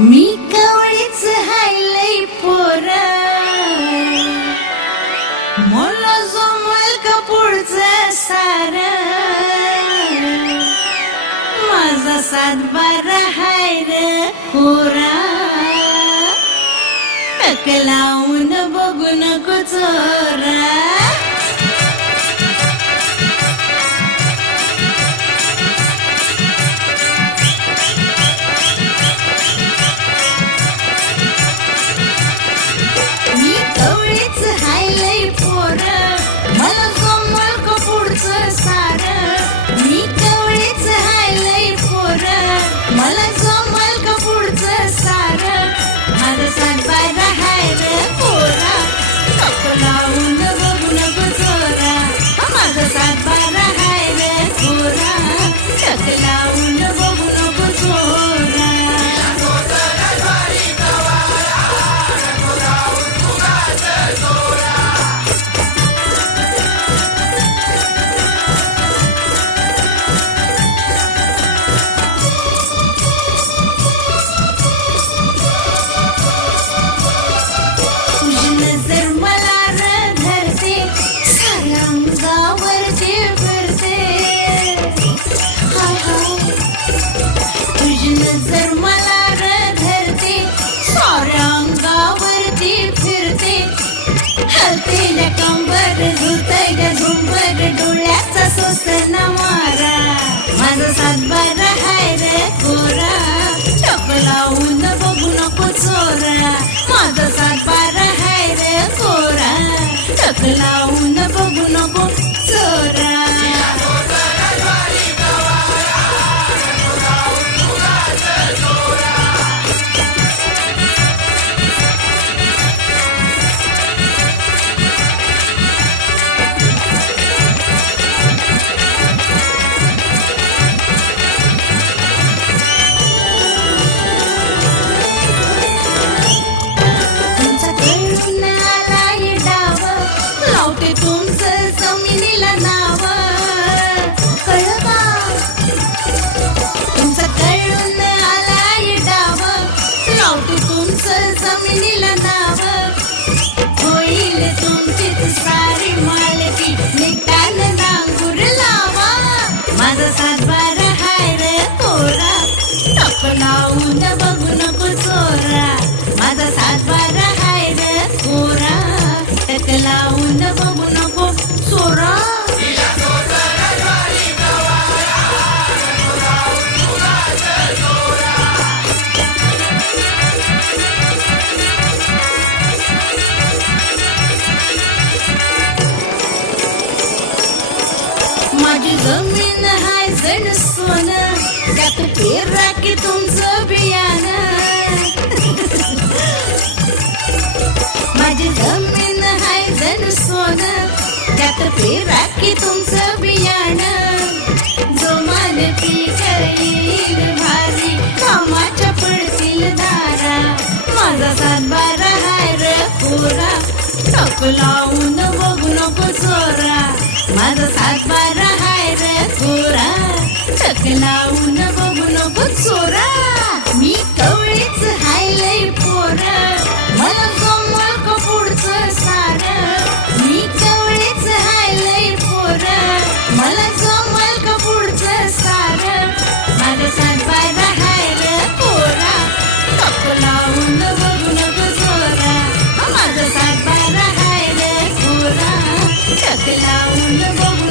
मी कवळीच हायलय पोरा मला जमल का पुढचं सार माझा 7-12 हाय रे कोरा टक लावून बघू नको चोरा डोळ्याचा सोसना मारा माझा 7-12 हाय रे कोरा टक लावून बघू नको चोरा माझा 7-12 हाय रे कोरा टक लावून बघू नको चोरा सारी मालकी निकाल नांगूर लावा माझा 7-12 हाय रे कोरा टक लावून बघू नको चोरा माझा 7-12 हाय रे कोरा टक लावून बघू नको चोरा माझी जमीन हाय जण सोनं त्यात पेरा की तुमचं बियाणं माझी जमीन हाय जण सोनं त्यात पेरा की तुमचं बियाणं जो मान पीक येईल भारी कामाच्या पडतील दारा माझा 7-12 हाय रे कोरा टक लावून बघू नको चोरा माझा 7-12 हाय रे कोरा टक लावून बघू नको चोरा मी कवळीच हायलय पोरा मला जमल का पुढचं सार मी कवळीच हायलय पोरा मला जमल का पुढचं सार माझा 7-12 हाय रे कोरा टक लावून बघू नको चोरा माझा 7-12 हाय रे कोरा टक लावून बघू